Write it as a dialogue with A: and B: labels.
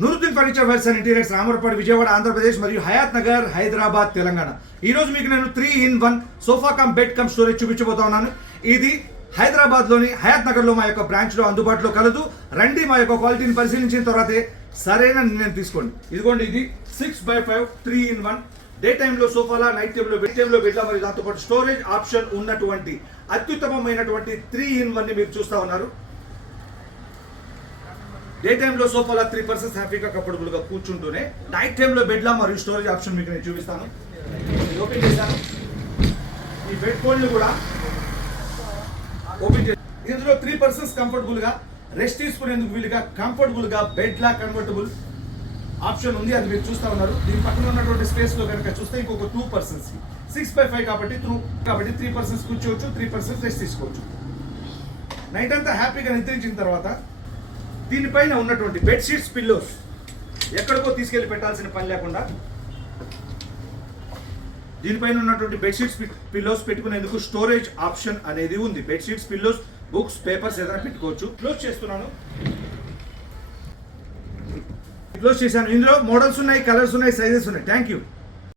A: Nooruddin furniture verse and interiors Ramarapadu Vijayawada Andhra Pradesh మరియు హయాత్ నగర్ హైదరాబాద్ తెలంగాణ. ఈ రోజు మీకు నేను three in one sofa cum bed cum storage చూపించబోతా ఉన్నాను. ఇది హైదరాబాద్లోని హయాత్ నగర్లో మా యొక్క బ్రాంచ్లో అందుబాటులో కలదు. రండి మా యొక్క క్వాలిటీని పరిశీలించిన తర్వాతే సరైన నిర్ణయం తీసుకోండి. ఇదిగోండి ఇది six by five three in one day టైంలో సోఫాలా నైట్ టైంలో బెడ్ టైంలో బెడ్లా మరియు దాంతోపాటు స్టోరేజ్ ఆప్షన్ ఉన్నటువంటి అత్యుత్తమమైనటువంటి త్రీ ఇన్ వన్ మీరు చూస్తా ఉన్నారు. డే టైంలో సోఫాలో త్రీ పర్సెంట్ హ్యాపీగా కంఫర్టబుల్గా కూర్చుంటూనే నైట్ టైంలో బెడ్లా మరియు స్టోరేజ్ ఆప్షన్ మీకు నేను చూపిస్తాను. ఓపెన్ చేశాను. ఈ బెడ్ ఫోన్లు కూడా ఓపెన్ చేసి ఇందులో త్రీ పర్సన్స్ కంఫర్టబుల్గా రెస్ట్ తీసుకునేందుకు వీలుగా కంఫర్టబుల్గా బెడ్లా బెడ్ లా కన్వర్టబుల్ ఆప్షన్ ఉంది అది మీరు చూస్తా ఉన్నారు. దీని పక్కన ఉన్నటువంటి స్పేస్లో కనుక చూస్తే ఇంకొక two persons six by five కాబట్టి త్రూ కాబట్టి త్రీ పర్సన్స్ కూర్చోవచ్చు త్రీ పర్సన్స్ రెస్ట్ తీసుకోవచ్చు. నైట్ అంతా హ్యాపీగా నిద్రించిన తర్వాత దీనిపైన ఉన్నటువంటి బెడ్షీట్స్ పిల్లోస్ ఎక్కడికో తీసుకెళ్ళి పెట్టాల్సిన పని లేకుండా దీనిపైన ఉన్నటువంటి బెడ్షీట్స్ పిల్లోస్ పెట్టుకునేందుకు స్టోరేజ్ ఆప్షన్ అనేది ఉంది. బెడ్షీట్స్ పిల్లోస్ బుక్స్ పేపర్స్ ఏదైనా పెట్టుకోవచ్చు. క్లోజ్ చేస్తున్నాను. క్లోజ్ చేశాను. ఇందులో మోడల్స్ ఉన్నాయి కలర్స్ ఉన్నాయి సైజెస్ ఉన్నాయి. Thank you